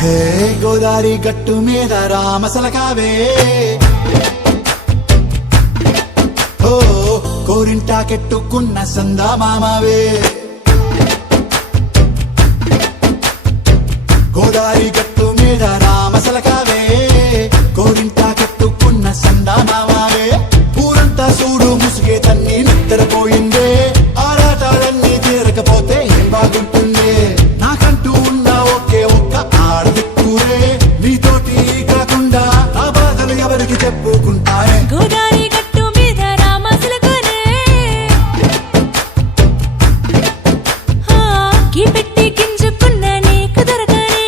హే గోదారి గట్టు మీద రామసలకావే ఓ కోరింటాకెట్టుకున్న సందా మామావే గోదారి గట్టు మీద రామసలకావే కోరింటాకెట్టుకున్న సందా మామావే ఊరంతా చూడు ముసుగే తన్ని నిద్రపోయిందే ఆరాటాలన్నీ తీరకపోతే ఏం బాగుంటుంది నాకంటూ ఉన్న ఒకే ఒక్క ఆడదిక్కురే నీతోటి కాకుండా ఆ బాధలు ఎవరికి చెప్పుకుంటారే గోదారి గట్టు మీద రామసలకనే కీ పెట్టి గింజుకున్న నీకు దొరకనే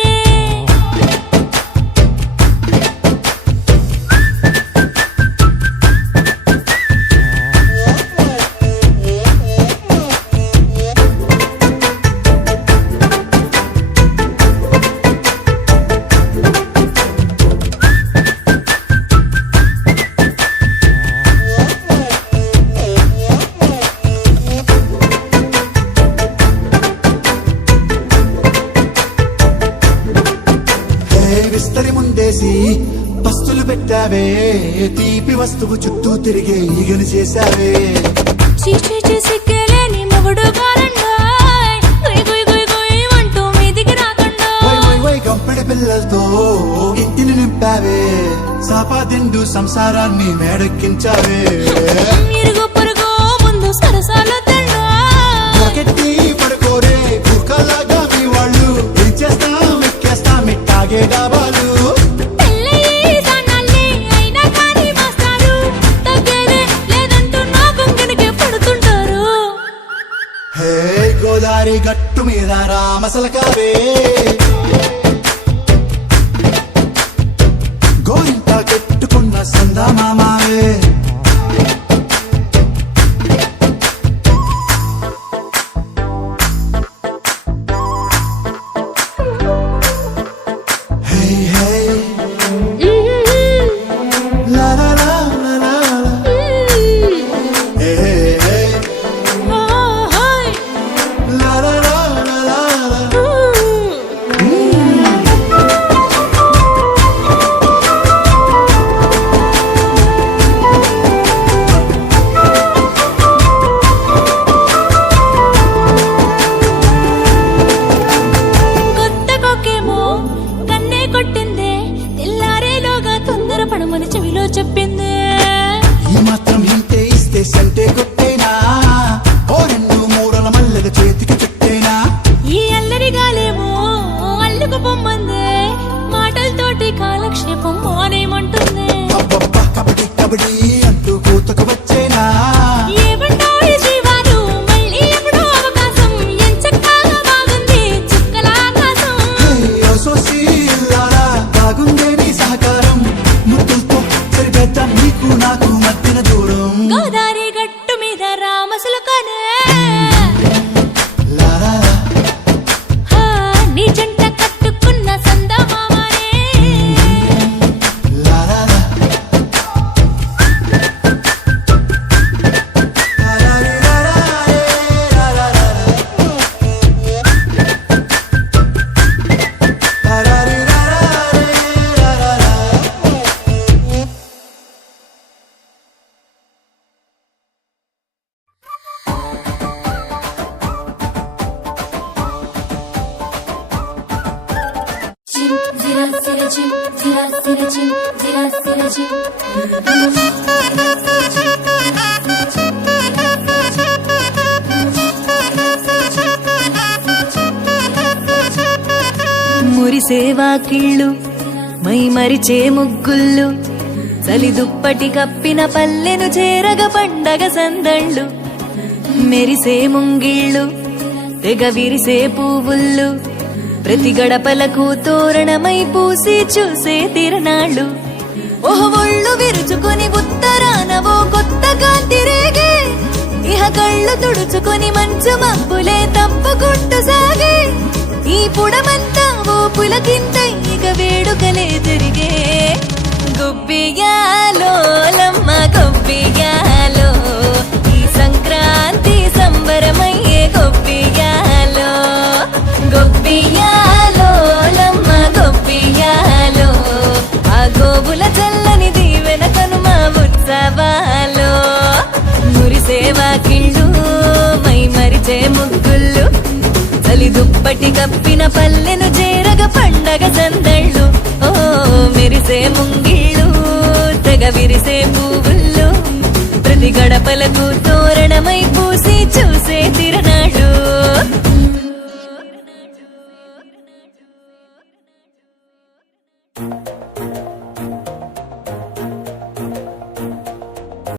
విస్తరి ముందేసి పస్తులు పెట్టావే తీపి వస్తువు చుట్టూ తిరిగే ఈగలు చేశావే చీచీ సిగ్గలేని మొగుడు కారండాయ్ గుయ్ గుయ్ గుయ్ గుయ్ అంటూ మీదికి రాకండా వై వై వై గంపెడి పిల్లలతో ఇంటిని నింపావే సాపాదిండు సంసారాన్ని మేడెక్కించావే ఇరుగు పొరుగు ముందు సరసాలు తండా పగట్టి పడుకోరే కుక్కలాగా మీ వాళ్ళు ఏం చేస్తాం ఎక్కేస్తాం ఇట్టాగే డాబాలు పెళ్ళయి దానాల్ని అయినా కానీ మాస్తారు తగ్గేదే లేదంటూ నా కొంగనికే పడుతుంటారు హే గోదారి గట్టు మీద రామసలకావే గోరింట కట్టుకున్న సందా మామావే హే హే లా లా లా లా లా హే హే ఓహోయ్ లా లా లా లా లా కొత్త కొక్కేమో కన్నే కొట్టిందే తెల్లారేలోగా తొందర పడమని చెవిలో చెప్పిందే ఈ మాత్రం హింటే ఇస్తే సంటే కొట్టేనా ఓ రెండు మూడల మల్లెల చేతికి చుట్టేనా ఈ అల్లరి గాలేమో అల్లుకు పొమ్మందే మాటలతోటి కాలక్షేపం మానేమంటుంది అబ్బబ్బా కబడ్డీ కబడ్డీ అంటూ కూతకు వచ్చేనా ఏమంటావు ఈ జీవాలు మళ్ళీ ఎప్పుడో అవకాశం ఎంచక్కా బాగుంది చుక్కల ఆకాశం హే సోసి ఇల్లారా బాగుందే నీ సహకారం ముద్దులతో సరిపెద్దాం నీకు నాకు మధ్యన దూరం గోదారి గట్టు మీద రామసులకనే లా లా లా. నీ జంట కట్టుకున్న సందమామనే లా లా లా. లా లా లా లా లా లా లా లా. లా లా లా లా లా లా లా. చిం జిరా సిరా చిం జిరా సిరా చిం జిరా సిరా చిం మురిసేవా కిళ్ళు మై మరిచే ముగ్గుళ్ళు చలి దుప్పటి కప్పిన పల్లెను చేరగ పండగ సందళ్ళు మెరిసే ముంగిళ్ళు తెగ విరిసే పువ్వుళ్ళు ప్రతి గడపలకు తోరణమై పూసి చూసే తిరణాళ్ళు ఓహో ఒళ్ళు విరుచుకొని ఉత్తరానవో కొత్త కాంతి రేగే ఇహ కళ్ళు తుడుచుకొని మంచు మబ్బులే తప్పుకుంటూ సాగే ఈ పుడమంతా ఓ పులకింతై ఇక వేడుకలే జరిగే గొబ్బియాలో లమ్మ గొబ్బియాలో ఈ సంక్రాంతి సంబరమయ్యే గొబ్బియాలో రేపటి కప్పిన పల్లెను చేరగ పండగ సందళ్ళు ఓ మెరిసే ముంగిళ్ళు తెగ విరిసే పువ్వుల్లో ప్రతి గడపలకు